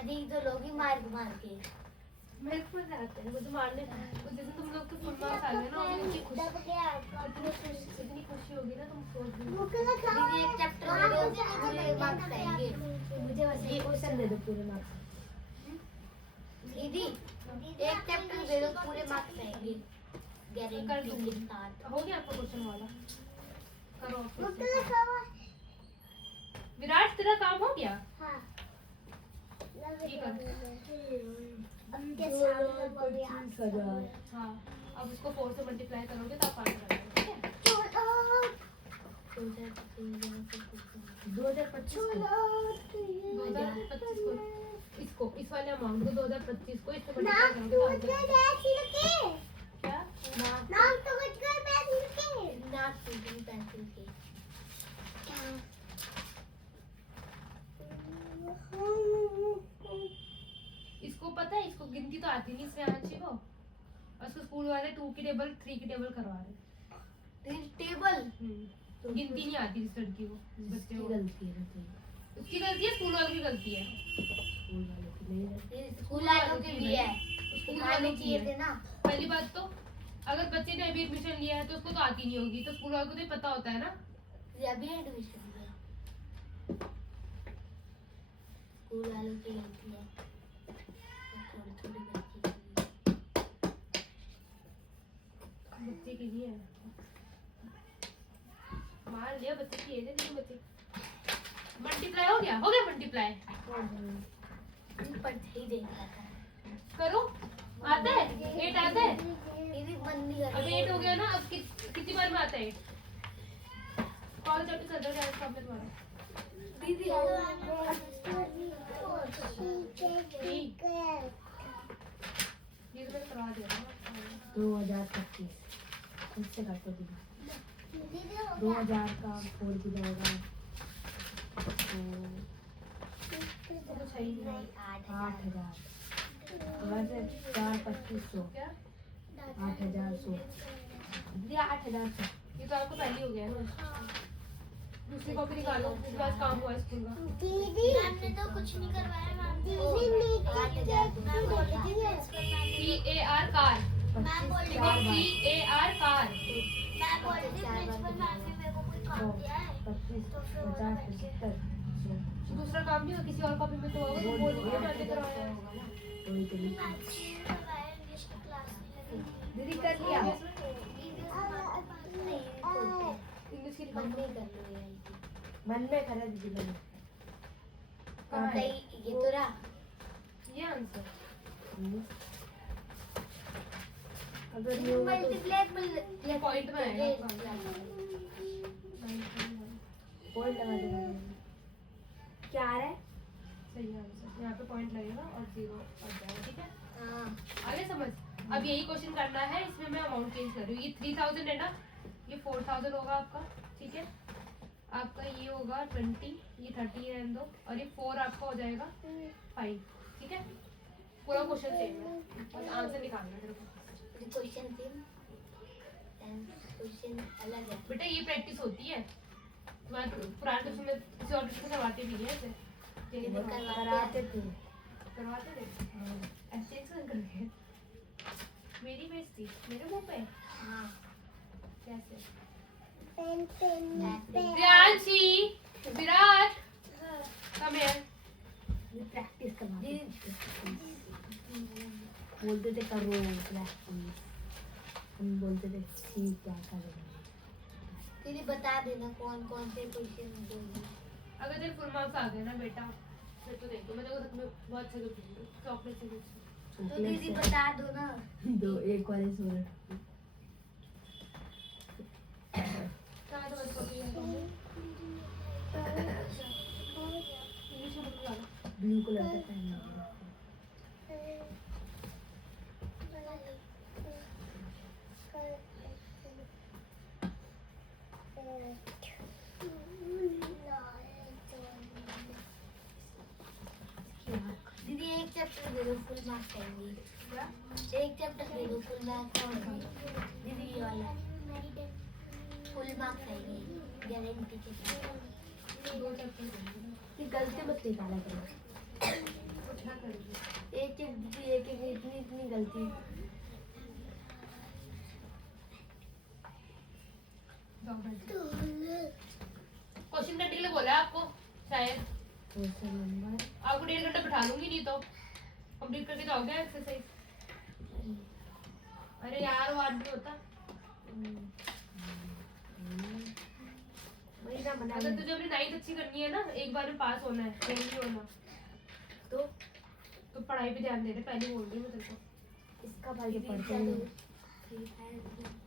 मजे ही तो लोगी मार मार के। मेरे को मजा आता है मुझे मारने। जैसे तुम लोग को फुल मार्क्स आ गए ना और इतनी खुशी होगी ना तुम सोच भी नहीं सकते। दीदी एक चैप्टर दे दो पूरे मार्क्स आएंगे। मुझे बस ये क्वेश्चन दे दो पूरे मार्क्स। दीदी एक चैप्टर दे दो पूरे मार्क्स आएंगे गारंटी के साथ। हो गया आपका क्वेश्चन वाला? करो विराट, तेरा काम हो गया? ठीक है। हाँ, अब उसको 4 से मल्टीप्लाई करोगे तो आप आंसर आ जाएगा। ठीक है, 2025 को इसको इस वाले अमाउंट को 2025 को इससे मल्टीप्लाई करोगे तो आंसर क्या? पेंसिल के इसको पता है, इसको गिनती तो आती नहीं श्रेयांशी को, और उसको स्कूल वाले 2 की टेबल 3 की टेबल करवा रहे। टेबल तो गिनती नहीं आती इस लड़की को, बच्चे को। गलती है उसकी गलती है, स्कूल वालों की गलती है। स्कूल वालों की नहीं है। स्कूल वालों की भी है, स्कूल आने वालों की चाहिए है। थे ना। पहली बात तो अगर बच्चे ने अभी एडमिशन लिया है तो उसको तो आती नहीं होगी, तो स्कूल वालों को तो पता होता है ना। अभी एडमिशन लिया, स्कूल वालों की गलती है, थोड़ी थोड़ी गलती है। बच्चे की नहीं है, मान लिया बच्चे की है, लेकिन बच्चे मल्टीप्लाई हो गया मल्टीप्लाई पढ़ते ही देखा था। करो, आता है 8 आता है। दीदी बंद नहीं कर। अब 8 हो गया ना, अब कितनी बार में आता है 8? कौन सा चैप्टर चल रहा है इसका तुम्हारा? दीदी ये तो मैं करवा दे रहा हूँ। 2025 इससे काट दो दीदी। 2000 का 4 भी जाएगा तो कुछ है ही नहीं। 8000 वैसे 4-2500 क्या? 8100 दीदी 8100। ये तो आपको पहले हो गया है ना। दूसरी कॉपी निकालो, उसके बाद काम हुआ स्कूल का। मैम ने तो कुछ नहीं करवाया। मैम दीदी मैम बोल रही थी CAR कार, मैम बोल रही CAR कार। मैम बोल रही थी प्रिंसिपल मैम ने मेरे को कोई काम दिया है 25 50 75 100 दूसरा काम नहीं हो किसी और कॉपी में तो होगा, तो बोलिए मैंने करवाया है। कोई तो नहीं। इंग्लिश की क्लास दीदी कर लिया। इंग्लिश की मन नहीं कर रही है। मन में करा दीदी मैंने। कहाँ है? ये तो रहा। ये आंसर अगर नहीं होगा तो ये पॉइंट में आएगा। पॉइंट लगा देना। क्या आ रहा है? सही आंसर, यहाँ पे पॉइंट लगेगा और 0 आ जाएगा। ठीक है, हाँ आगे समझ। अब यही क्वेश्चन करना है, इसमें मैं अमाउंट चेंज कर रही हूँ। ये 3000 है ना, ये 4000 होगा आपका। ठीक है, आपका ये होगा 20, ये 30 रहने दो, और ये 4 आपका हो जाएगा 5। ठीक है, पूरा क्वेश्चन सेम है, और आंसर निकालना है तेरे को। क्वेश्चन सेम क्वेश्चन अलग है। बेटा ये प्रैक्टिस होती है, मैं पुराने क्वेश्चन में किसी और किसी को करवाते भी है ऐसे। कराते थे। करवाते थे ऐसे एक्शन करके। मेरी बेइज्जती मेरे मुंह पे हाँ कैसे? ऐसे। Priyanshi, Virat, come here. ये प्रैक्टिस करवाते बोलते थे करो प्रैक्टिस। हम बोलते थे ठीक क्या करेंगे। दीदी बता देना कौन कौन से क्वेश्चन होंगे। अगर तेरे फुल मार्क्स आ गए ना बेटा, फिर तो देखो मैं तेरे को बहुत अच्छा गिफ्ट दूंगी, चॉकलेट से गिफ्ट। तो दीदी बता दो ना। दो एक वाले सोलह क्या तो बस कॉपी है इंग्लिश में बुक ला ब्लू कलर का पेन है। दीदी एक चैप्टर दे दो फुल मार्क्स आएंगे। एक चैप्टर दे दो फुल मार्क्स आएंगे। दीदी ये वाला फुल मार्क्स आएंगे गारंटी के साथ। 2 चैप्टर देंगे। ये गलती मत निकाला करो। क्या करेंगे? एक इतनी इतनी गलती। क्वेश्चन करने के लिए बोला है आपको शायद। क्वेश्चन नंबर आपको 1.5 घंटा बैठा लूंगी, नहीं तो कंप्लीट करके जाओगे एक्सरसाइज। अरे यार वो आदमी होता। वही ना बना। अगर तुझे अपनी 9th अच्छी करनी है ना, एक बार में पास होना है, फेल नहीं होना, तो पढ़ाई पे ध्यान दे रहे, पहले बोल रही हूँ मैं तेरे को। इसका भाई जो पढ़ते हैं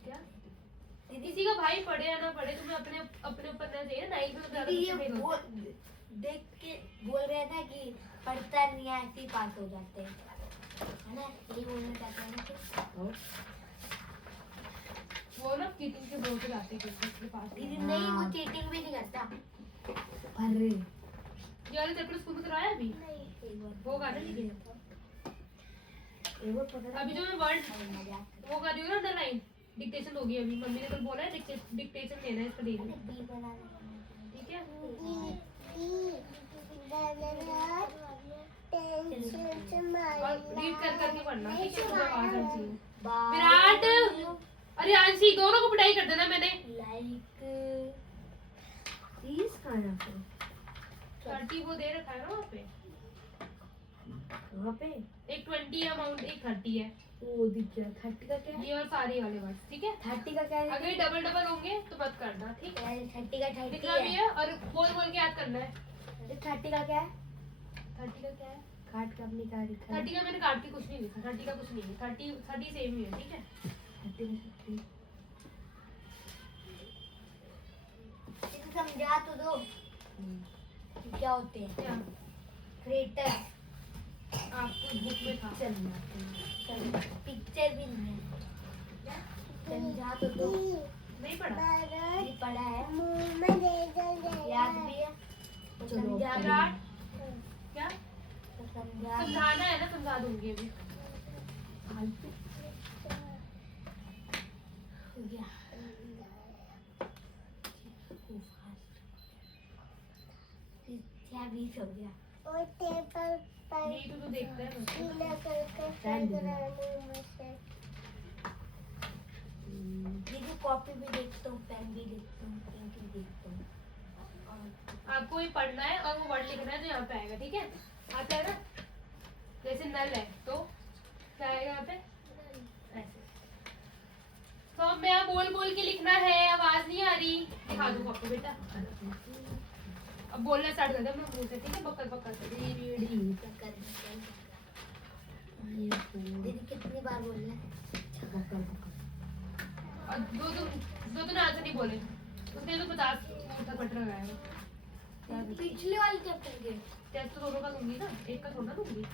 क्या किसी का भाई पढ़े या ना पढ़े, तुम्हें अपने अपने ऊपर ना चाहिए ना। 9th में ज्यादा ये बच्चे फेल होते हैं। देख के बोल रहे थे कि पढ़ता नहीं है, ऐसे ही पास हो जाते हैं, है ना? यही बोलना चाहते हैं ना तो। वो ना चीटिंग के बोल के जाते हैं इसके पास। दीदी नहीं, वो चीटिंग भी नहीं करता। अरे ये वाले तेरे को स्कूल में कराया अभी एक बार होगा ना, लेकिन वो पढ़ा अभी जो मैं वर्ड मजाक वो कर रही हूँ ना अंडरलाइन, डिक्टेशन होगी अभी। मम्मी ने कल बोला है डिक्टेशन लेना है इसका डेली, बी बनाना। ठीक है? और रीड कर करके पढ़ना, ठीक है? मुझे आवाज आनी चाहिए। विराट अरे आंशी, दोनों को पिटाई कर देना मैंने। लाइक 30 कहाँ है आपको? 30 वो दे रखा है ना वहाँ पे। वहाँ पे एक 20 अमाउंट, एक 30 है। वो दिख गया। 30 का क्या है? ये और सारे वाले वर्ड्स, ठीक है? 30 का क्या है? अगर ये डबल डबल होंगे तो मत करना, ठीक है? 30 का 30 लिखना भी है और बोल बोल के याद करना है। 30 का क्या है? 30 का क्या है? काट का अपनी का लिखा है। 30 का मैंने काट के कुछ नहीं लिखा, 30 का कुछ नहीं है। 30 सेम ही है, ठीक है? 30 इसे समझा तो दो कि क्या होते हैं क्या क्रिएटर। आपको बुक में था? चलना पिक्चर भी नहीं है, समझा तो दो। नहीं पढ़ा? ये पढ़ा है, याद भी है तो चलो, समझा भी विराट है। क्या तो समझा भी। समझाना है ना, समझा दूंगी अभी। फालतू हो गया। क्या भी हो गया। नहीं तो देखता है मुझे। दीदी कॉपी भी देखता हूँ, पेन भी देखता हूँ, पेंट भी देखता हूँ। और आपको ये पढ़ना है और वो वर्ड लिखना है जो यहाँ पे आएगा, ठीक है? आता है ना? जैसे नल है तो क्या आएगा यहाँ पे? ऐसे। तो अब मैं बोल बोल के लिखना है, आवाज नहीं आ रही। दिखा दूँ आपको बेटा। अब बोलना स्टार्ट कर दो मैं मुंह से, ठीक है? बक्कर बक्कर से। क्या कर दीदी कितनी बार बोलना है? और दो ने आंसर नहीं बोले उसने तो 50 उठा पट लगाया। पिछले वाले चैप्टर के टेस्ट तो दोनों का दूंगी ना, एक का थोड़ा दूंगी।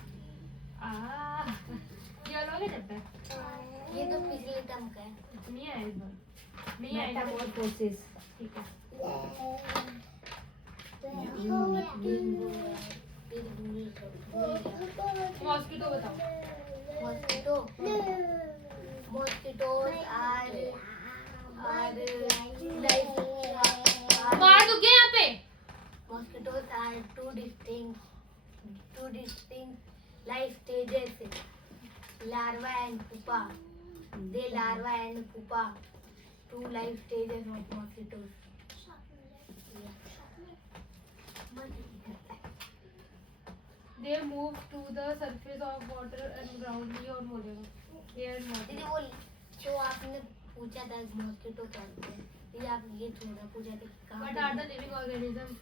ये वाला हो गया चैप्टर? ये तो पिछले टर्म का है। नहीं आया इस बार, नहीं आएगा। मेटामॉर्फोसिस ठीक है। मॉस्किटो बताओ। Mosquitoes are like मार दूं क्या यहाँ पे? mosquitoes are two distinct life stages, larva and pupa. They larva and pupa, two life stages of mosquitoes. They move to the surface of water and ground। ये और बोलेगा air and दीदी water। वो जो आपने पूछा था मॉस्किटो करते हैं, ये आप ये थोड़ा पूछा था कि कहाँ What are the living organisms?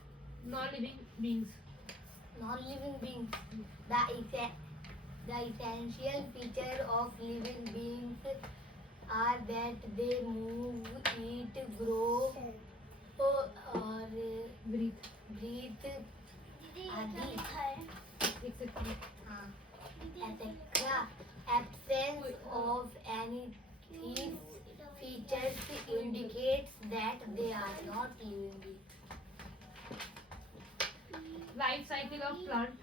Non-living beings। non-living beings? The essential feature of living beings are that they move, eat, grow और breathe आदि। एक सेकंड। हाँ, etc. Absence of any these features indicates that they are not living beings. Life cycle of plant।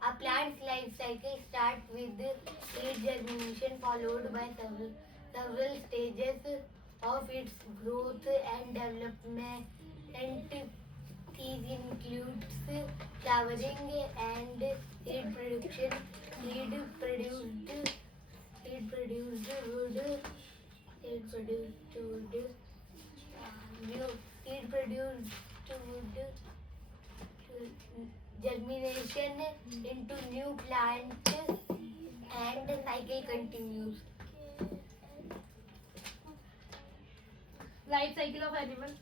A plant's life cycle starts with seed germination, followed by several stages of its growth and development. These includes flowering and seed production, seed produced wood, germination into new plant and the cycle continues. Life cycle of animal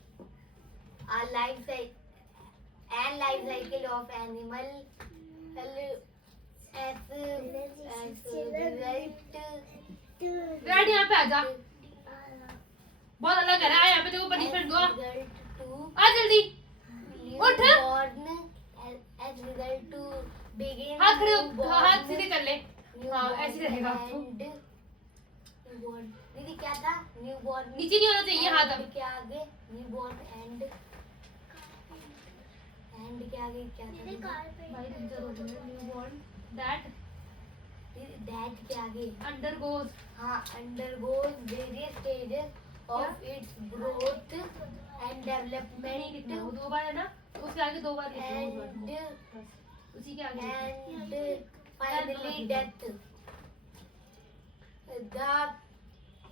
Life cycle of animal as Virat यहाँ पे आ जा बहुत अलग है ना यहाँ पे देखो पनिशमेंट दो आ जल्दी उठ as result to begin हाथ खड़े हो newborn- हाथ सीधे कर ले हाँ newborn ऐसे रहेगा आपको and newborn दीदी क्या था न्यूबॉर्न नीचे नहीं होना चाहिए हाथ अब के आगे न्यूबॉर्न एंड के आगे क्या था भाई न्यूबॉर्न दैट दैट के आगे अंडरगोज हाँ undergoes various stages of its growth and नहीं development लिखना वो दो बार है ना तो उसके आगे दो बार लिखना and उसी के आगे finally death.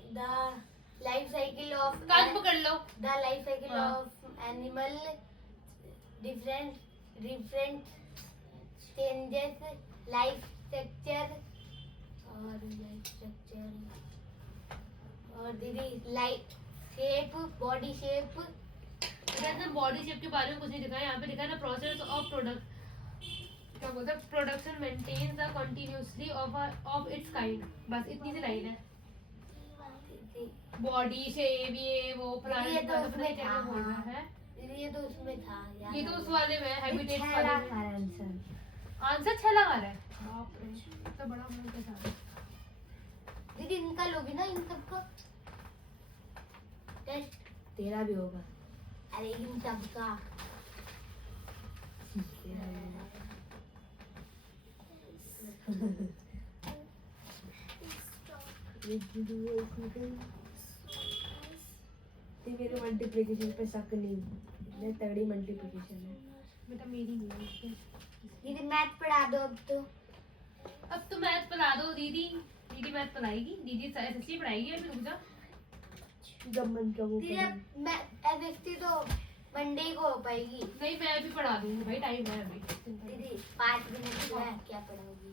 The life cycle of कान पकड़ लो the life cycle हाँ. of animal different changes life structure और दीदी life shape body shape body shape के बारे में कुछ नहीं लिखा है यहाँ पे लिखा है ना प्रोसेस ऑफ प्रोडक्ट क्या बोलते हैं production maintains the continuously of its kind बस इतनी सी लाइन है बॉडी शेप ये वो प्लांट ये तो का उसमें क्या था, बोल रहा है ये तो उसमें था यार ये तो उस वाले में हैबिटेट छह वाले लाख में का आंसर आंसर 6 लगा रहा है बाप रे इतना बड़ा मुंह के साथ दीदी इनका लोगी ना इन सबका टेस्ट तेरा भी होगा अरे इन सबका तेरा भी होगा। ये मेरे मल्टीप्लिकेशन पे शक नहीं इतने तगड़ी मल्टीप्लिकेशन है बेटा मेरी नहीं है दीदी मैथ पढ़ा दो अब तो मैथ पढ़ा दो दीदी दीदी मैथ पढ़ाएगी दीदी एसएससी पढ़ाएगी अभी रुक जा जब मन का वो दीदी अब मैं एसएसटी तो मंडे को हो पाएगी नहीं मैं अभी पढ़ा दूंगी भाई टाइम है अभी दीदी 5 मिनट है क्या पढ़ाओगी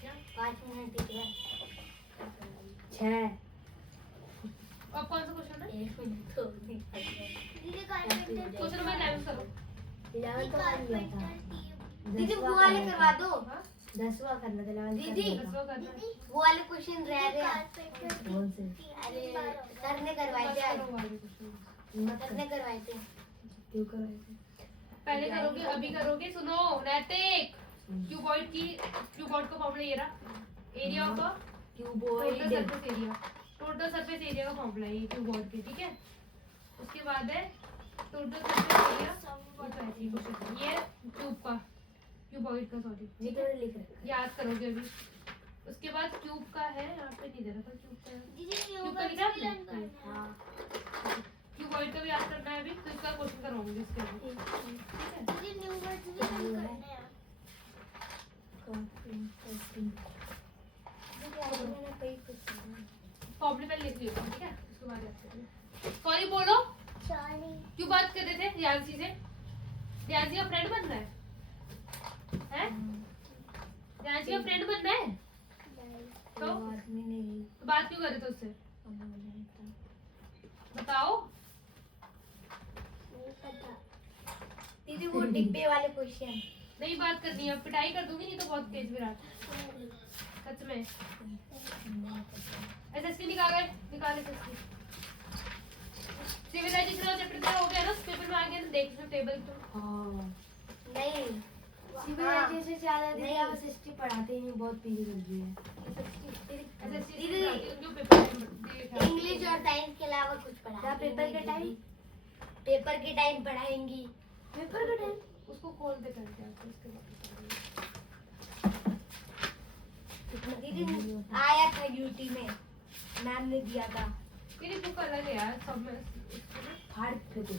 क्या 5 मिनट है 6 अब कौन सा क्वेश्चन है 1 मिनट तो नहीं दीदी क्वेश्चन नंबर 11 करो 11 तो कर लिया था दीदी वो वाले करवा दो हाँ 10वां करना था 11 दीदी। दसवां करना है वो वाले क्वेश्चन रह गए हैं। कौन से अरे सर ने करवाए थे आज करो वाले क्वेश्चन मत सर ने करवाए थे क्यों कराए पहले करोगे अभी करोगे सुनो नैतिक क्यूबॉइड का फॉर्मूला ये रहा area of cuboid total surface area का फॉर्मूला है ये क्यूबॉइड के ठीक है उसके बाद है टोटल सरफेस एरिया ये क्यूब का क्यूबॉइड का सॉरी ये तो लिख रखा याद करोगे अभी उसके बाद क्यूब का है यहाँ पे नहीं दे रहा था क्यूब का क्यूब का लिखा आपने हां क्यूबॉइड का भी याद करना है अभी तो इसका क्वेश्चन कराऊंगी इसके अभी ठीक है फॉर्मूले पहले लिख लियो ठीक है उसके बाद याद करेंगे सॉरी बोलो क्यों बात कर रहे थे रियांशी से रियांशी का फ्रेंड बनना है हैं रियांशी का फ्रेंड बनना है तो आदमी नहीं तो बात क्यों कर रहे थे उससे बताओ दीदी वो डिब्बे वाले क्वेश्चन नहीं बात करनी है पिटाई कर दूंगी नहीं तो बहुत तेज विराट सच में एसएसटी निकाल एसएसटी सिविलाइजेशन और चैप्टर क्या हो गया ना उस पेपर में आ गया ना देख लो टेबल तो हां नहीं सिविलाइजेशन से ज्यादा नहीं। दीदी आप एसएसटी पढ़ाते ही नहीं बहुत पीछे चल रही है एसएसटी दीदी जो पेपर इंग्लिश और साइंस के अलावा कुछ पढ़ा क्या पेपर के टाइम पेपर के टाइम पढ़ाएंगी पेपर का टाइम उसको खोल दे करके आपको उसके बाद दीदी आया था यूटी में मैम ने दिया था मेरी बुक अलग है यार सब में फाड़ फेंको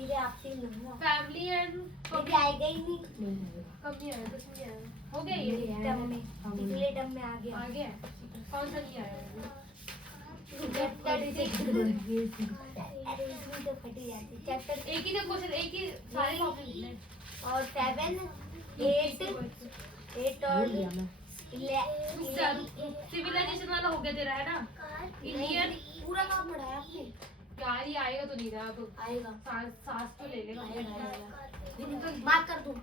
सीधे आपसे ही लूंगा। फैमिली एंड दीदी आएगा ही नहीं। नहीं आएगा। कब नहीं आया, कुछ नहीं आया, हो गया ये नहीं आया। टर्म में पिछले टर्म में आ गया। आ गया है? कौन सा नहीं आया है? चैप्टर ये अरे इसमें तो फटी जाती चैप्टर एक ही क्वेश्चन, एक ही सारे कॉपी लिखने और 7 8 और भूल गया मैं। सिविलाइजेशन वाला हो गया तेरा, है ना? इंडियन पूरा काम पढ़ाया आपने। यार ये आएगा तो नहीं रहा, अब आएगा सांस तो ले ले। मार्क कर दूं।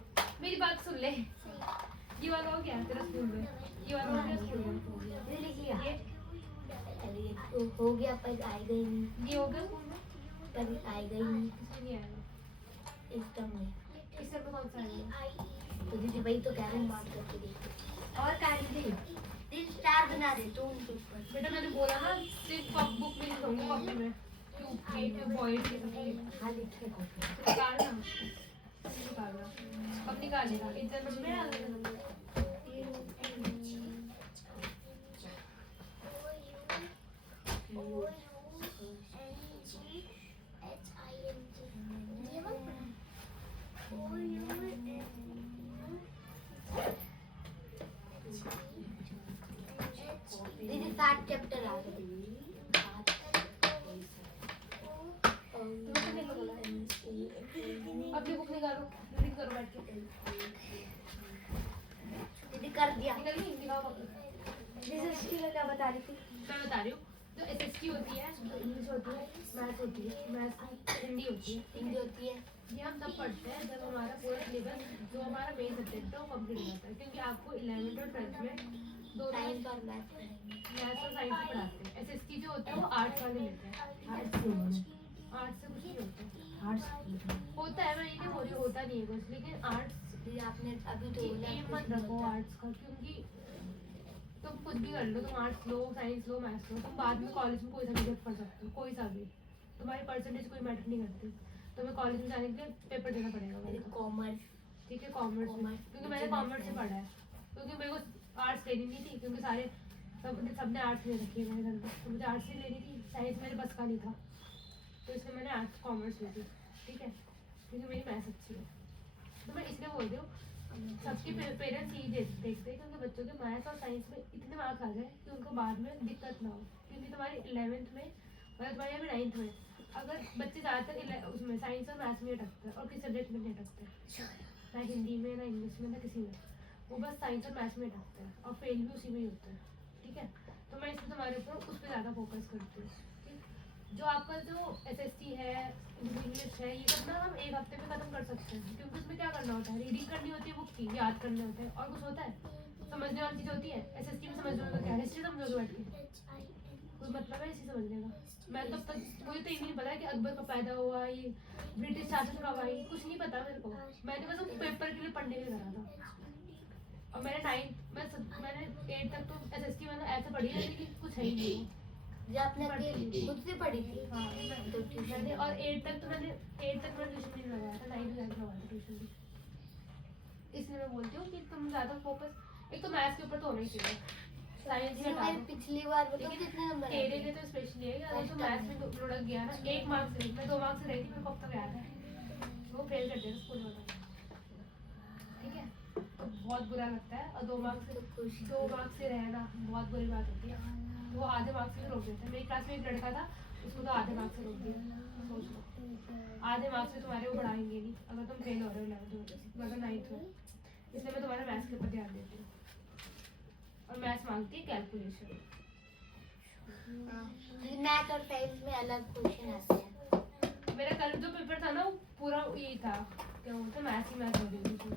मेरी बात सुन ले, ये वाला हो गया तेरा स्कूल में, ये वाला हो गया स्कूल में, ये लिख लिया। ये अरे ये तो हो गया पर आएगा ही नहीं। ये हो गया स्कूल में, पर आएगा ही नहीं इसमें नहीं आएगा। इस टर्म में। इस सब में कौन सा आएगा? तो दीदी भाई तो कह रहे हैं मार्क करके देखो। और क्या दीदी? दीदी स्टार बना दे तो उनके ऊपर। बेटा मैंने बोला ना सिर्फ बुक में लिखूंगी, कॉपी में क्यूब बॉइड के सब हाँ लिखे कॉपी। निकालना, निकालना अब निकालेगा। इधर में डाल देना। दीदी 7 चैप्टर आ गए। अपनी बुक निकालो, रीडिंग करो बैठ के। दीदी कर दिया। निकल गई, दिखाओ कॉपी। जैसे स्टील क्या बता रही थी? मैं बता रही हूँ, जो एसएसटी होती है, इंग्लिश होती है, मैथ्स होती है, मैथ्स हिंदी होती है। हिंदी होती है। ये हम तब पढ़ते हैं जब हमारा पूरा सिलेबस जो हमारा मेन सब्जेक्ट है वो कंप्लीट हो जाता है, क्योंकि आपको 11th और 12th में दोनों साइंस और मैथ पढ़ेंगे। मैथ्स और साइंस पढ़ाते हैं। एसएसटी जो होता है वो आर्ट्स वाले लेते हैं। आर्ट्स से होना। आर्ट्स से कुछ नहीं होता आर्ट्स होता है, मैं ये नहीं बोल रही होता नहीं है कुछ, लेकिन आर्ट्स दीदी आपने अभी तो बोला एम मत रखो आर्ट्स का, क्योंकि तुम कुछ भी कर लो, तुम आर्ट्स लो, साइंस लो, मैथ्स लो, तुम बाद में कॉलेज में कोई सा सब्जेक्ट पढ़ सकते हो, कोई सा भी। तुम्हारी परसेंटेज कोई मैटर नहीं करती। तुम्हें कॉलेज में जाने के लिए पेपर देना पड़ेगा मेरे को, कॉमर्स। ठीक है? कॉमर्स में, क्योंकि मैंने कॉमर्स से पढ़ा है, क्योंकि मेरे को आर्ट्स लेनी नहीं थी, क्योंकि सारे सबने आर्ट्स ले रखी है मेरे घर में, तो मुझे आर्ट्स ही लेनी थी। साइंस मेरे बस का नहीं था, तो इसलिए मैंने आर्ट्स कॉमर्स ली थी, ठीक है? क्योंकि मेरी मैथ्स अच्छी है। तो मैं इसलिए बोल रही हूँ, सबके पेरेंट्स यही देखते हैं कि उनके बच्चों के मैथ्स और साइंस में इतने मार्क्स आ जाए कि उनको बाद में दिक्कत ना हो, क्योंकि तुम्हारी 11th में और तुम्हारी अभी 9th में अगर बच्चे ज़्यादातर उसमें साइंस और मैथ्स में अटकते हैं और किसी सब्जेक्ट में नहीं अटकते, ना हिंदी में, ना इंग्लिश में, ना किसी में, वो बस साइंस और मैथ्स में अटकते हैं और फेल भी उसी में ही होते हैं, ठीक है? तो मैं इसमें तुम्हारे ऊपर उस पर ज़्यादा फोकस करती हूँ। जो आपका जो एसएसटी है, इंग्लिश है, ये सब ना हम एक हफ्ते में खत्म कर सकते हैं, क्योंकि उसमें क्या करना होता है? रीडिंग करनी होती है बुक की, याद करने होते हैं, और कुछ होता है समझने वाली चीज़ होती है। एसएसटी में समझने वाला क्या है? हिस्ट्री समझोगे बैठ के, कोई मतलब है इसी समझने का? मैं तब तक मुझे तो ये नहीं पता कि अकबर कब पैदा हुआ, ये ब्रिटिश शासन कब आई, कुछ नहीं पता मेरे को। मैंने बस वो पेपर के लिए पढ़ने के लिए करा था। और मैंने 8 तक तो एसएसटी मैंने ऐसे पढ़ी है, लेकिन कुछ है ही नहीं। जो आपने अपनी खुद से पढ़ी थी। हाँ तो ट्यूशन मैंने, और 8 तक मैंने ट्यूशन नहीं लगाया था, 9th में लगाया था ट्यूशन भी। इसलिए मैं बोलती हूँ कि तुम ज़्यादा फोकस, एक तो मैथ्स के ऊपर तो होना ही चाहिए, साइंस में हटा दो। पिछली बार बताओ लेकिन कितने नंबर तेरे लिए तो स्पेशली है कि अगर तो मैथ्स में लुढ़क गया ना, 1 मार्क्स से, मैं 2 मार्क्स से रही थी, मेरे को अब तक याद है, वो फेल कर दिया स्कूल में, ठीक है? तो बहुत बुरा लगता है, और 2 मार्क्स से रहना बहुत बुरी बात होती है। तो वो आधे मार्क्स से रोक देते हैं। मेरी क्लास में एक लड़का था, उसको तो आधे मार्क्स से रोक दिया। सोच लो, आधे मार्क्स से तुम्हारे वो बढ़ाएंगे नहीं अगर तुम फेल हो रहे हो 11th में, मतलब 9th में। इसलिए मैं तुम्हारे मैथ्स के ऊपर ध्यान देती हूँ, और मैथ्स मांगती है कैलकुलेशन। मैथ और साइंस में अलग क्वेश्चन आते हैं। मेरा कल जो पेपर था ना वो पूरा यही था, क्या बोलते हैं, मैथ्स ही मैथ हो रही थी।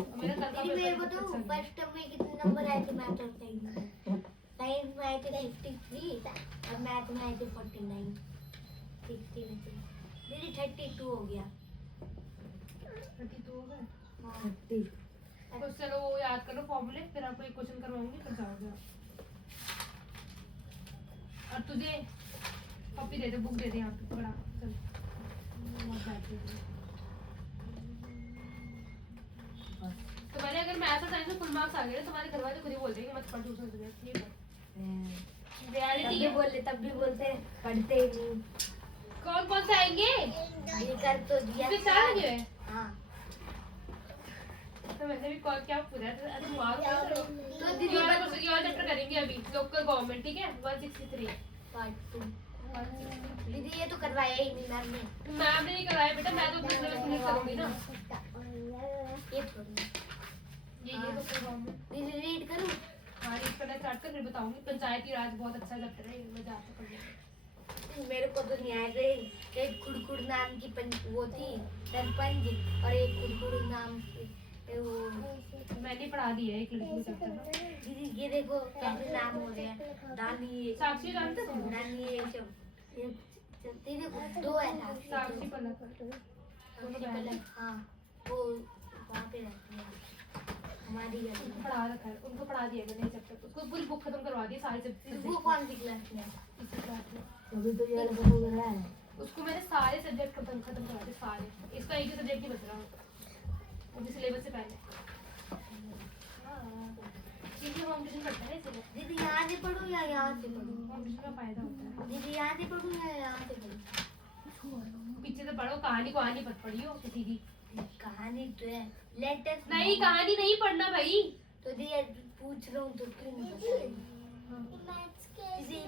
और मेरा कल का मेरे को पेपर तो फर्स्ट टर्म में कितने नंबर आए थे मैथ और साइंस में? साइंस में आए थे 53 और मैथ में आए थे 49। 60 में थे। मेरी 32 हो गया। 32 हो गए। हाँ। 30। तो चलो वो याद कर लो फॉर्मूले, फिर आपको एक क्वेश्चन करवाऊंगी, फिर जाओगे आप। और तुझे कॉपी दे दे, बुक दे दे यहाँ पे, पकड़ा चल। बहुत बैठ गई तू। तो मैंने अगर मैथ्स और साइंस में फुल मार्क्स आ गए तुम्हारे घर वाले खुद ही बोलते हैं कि मत पढ़ दूसरा सब्जेक्ट, ठीक है? तब रियलिटी भी बोलते, पढ़ते ही नहीं। कौन कौन से आएंगे? ये कर तो दिया इसमें 4 लगे हुए। हाँ तो मैंने भी कॉल क्या पूछा था, अरे मार दो। तो दीदी ये वाला चैप्टर करेंगे अभी, लोकल गवर्नमेंट, ठीक है? 163 पार्ट 2 दीदी ये तो करवाया ही नहीं मैम ने। मैम ने नहीं कराया बेटा, मैं तो अपने सिलेबस में करूंगी ना। ये थोड़ी ये लोकल गवर्नमेंट। दीदी रीड करूँ? हाँ रीड करना स्टार्ट कर, फिर बताऊंगी। पंचायती राज बहुत अच्छा चैप्टर है, मजा आता है पढ़ने में। मेरे को तो नहीं आया। एक खुड़खुड़ नाम की वो थी सरपंच, और एक खुड़खुड़ नाम की वो मैंने पढ़ा दिया है एक लड़की को चैप्टर में। दीदी ये देखो कैसे नाम हो रहे हैं। नानी साक्षी जानते हो? नानी ये सब दीदी दो है ना। साक्षी पलक। साक्षी पलक, हाँ वो वहाँ पे रहती है हमारी गली उनको में। पढ़ा रखा है, उनको पढ़ा दिया मैंने चैप्टर, उसको पूरी बुक खत्म करवा दी सारी वो सब्जेक्ट कौन सी क्लास में है? इसी क्लास में। अभी तो ये वाला हो गया है। उसको मैंने सारे सब्जेक्ट खत्म करवा दिए सारे। इसका एक ही सब्जेक्ट नहीं बच रहा, मुझे सिलेबस से पहले। ठीक है, कॉम्पिटिशन करता है इसलिए। दीदी यहाँ से पढ़ूँ या यहाँ से पढ़ूँ? कॉम्पिटिशन का फायदा होता है। दीदी यहाँ से पढ़ूँ या यहाँ से पढ़ूँ? पीछे से पढ़ो, कहानी मत पढ़ियो किसी की। कहानी तो है लेटेस्ट नहीं, कहानी नहीं पढ़ना भाई। तो दीदी पूछ रहा हूँ तो क्यों नहीं बता रही? किसी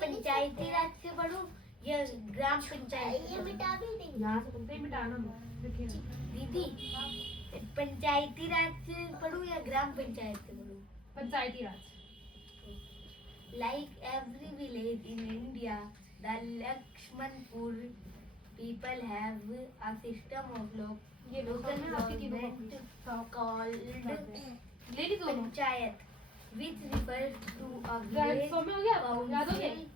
पंचायती राज से पढ़ूँ या ग्राम पंचायत से पढ़ूं? यहाँ से नहीं मिटाना मत, देखिए दीदी पंचायती राज से पढ़ूँ या ग्राम पंचायत से पढ़ूँ? पंचायती राज। Like every village in India, the Lakshmanpur people have a system of ये local लोकल में आपकी तीनों government called ले ली दोनों। panchayat, which refers to a gram village सौ में हो गया, याद हो गया? council.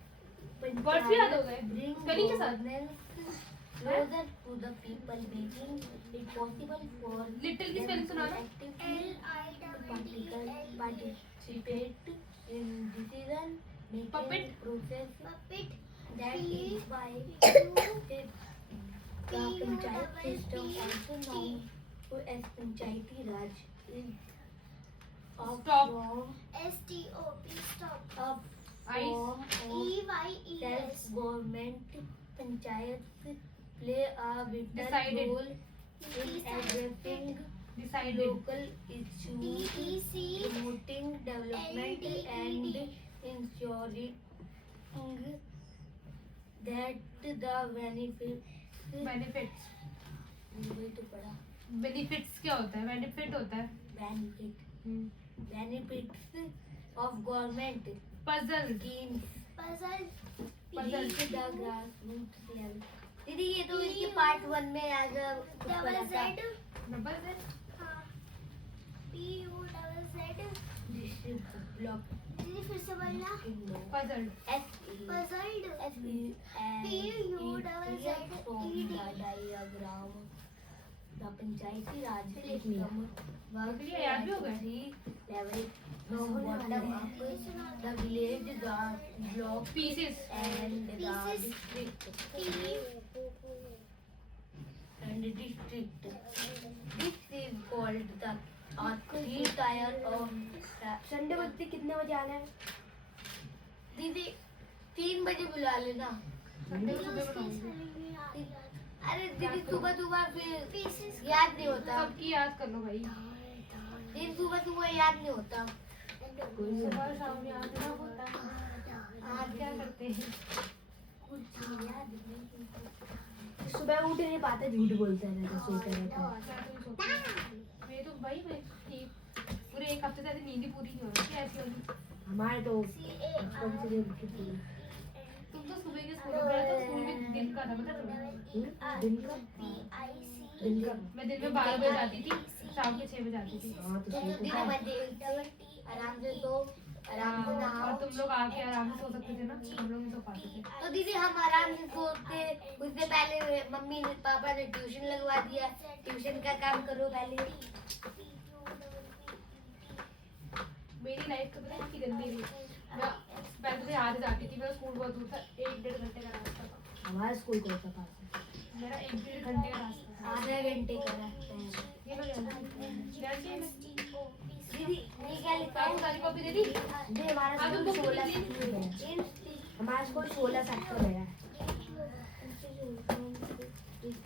वर्ड्स भी याद हो गए Bring स्पेलिंग के साथ। governance closer to the people, making it possible for little की them स्पेलिंग to सुनाना। actively participate in decision making Puppet. process. That is why the panchayat system, also known as Panchayati Raj, is a Stop. form of Eyes. self-government. Panchayats play a vital Decided. role in addressing Decided. local issues, promoting development, and ensuring that the benefits. वही तो पढ़ा benefits क्या होता है? Benefit होता है। benefits of government puzzle. schemes Puzzle. reach the grassroots level. दीदी ये तो इसके पार्ट 1 में as a double Z. District block puzzle. diagram. The Panchayati Raj system works याद भी हो गए? level from bottom up. The village, the block, pieces. and the district. This is called the three-tier of. Sunday बच्चे कितने बजे आना है? दीदी 3 बजे बुला लेना। संडे को सुबह बनाऊंगी। अरे दीदी सुबह सुबह फिर याद नहीं होता। सबकी याद कर लो भाई। दिन सुबह सुबह याद नहीं होता। सुबह शाम याद ना होता। आज क्या करते हैं? कुछ याद नहीं। सुबह उठ नहीं पाते, झूठ बोलते रहते, सोते रहते हैं। मैं तो भाई मैं ठीक पूरे एक हफ्ते से ऐसे नींद ही पूरी नहीं हो रही ऐसी होगी। हमारे तो बचपन से जो उठी थी। तुम तो सुबह के स्कूल में गए तो स्कूल में दिन का था पता तुम्हें? दिन का मैं दिन में 12 बजे जाती थी, शाम के 6 बजे आती थी। हाँ तो सही दीदी तो मजे आराम से सो, आराम से और नहाओ। तुम लोग आके आराम से सो सकते थे ना, हम लोग नहीं सो पाते थे। तो दीदी हम आराम से सोते, उससे पहले मम्मी ने पापा ने ट्यूशन लगवा दिया। ट्यूशन का काम करो पहले। मेरी लाइफ तो पता है कितनी गंदी रही। मैं पहले से आज जाती थी, मेरा स्कूल बहुत दूर था, 1-1.5 घंटे का रास्ता था। हमारा स्कूल कौन सा पास है? मेरा 1-1.5 घंटे का रास्ता था। आधे घंटे का रास्ता है। ये लोग जानते हैं। दीदी ये क्या लिखा कागज है? वाली कॉपी दे दी? जी हमारा हाँ, तो स्कूल बुक 16 निकली। सेक्टर है। हमारा स्कूल 16 सेक्टर है।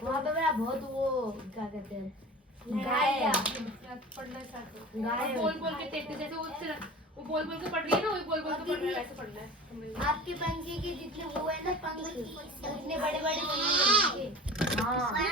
वहाँ पे मेरा बहुत वो क्या कहते हैं गाय है। पढ़ना स्टार्ट करो। गाय है। बोल बोल के देखते जैसे वो बोल बोल के पढ़ रही है ना, वही बोल बोल के पढ़ रहा है, वैसे पढ़ना है। आपके पंखे के जितने वो है ना, पंख उतने बड़े बड़े नहीं है। हाँ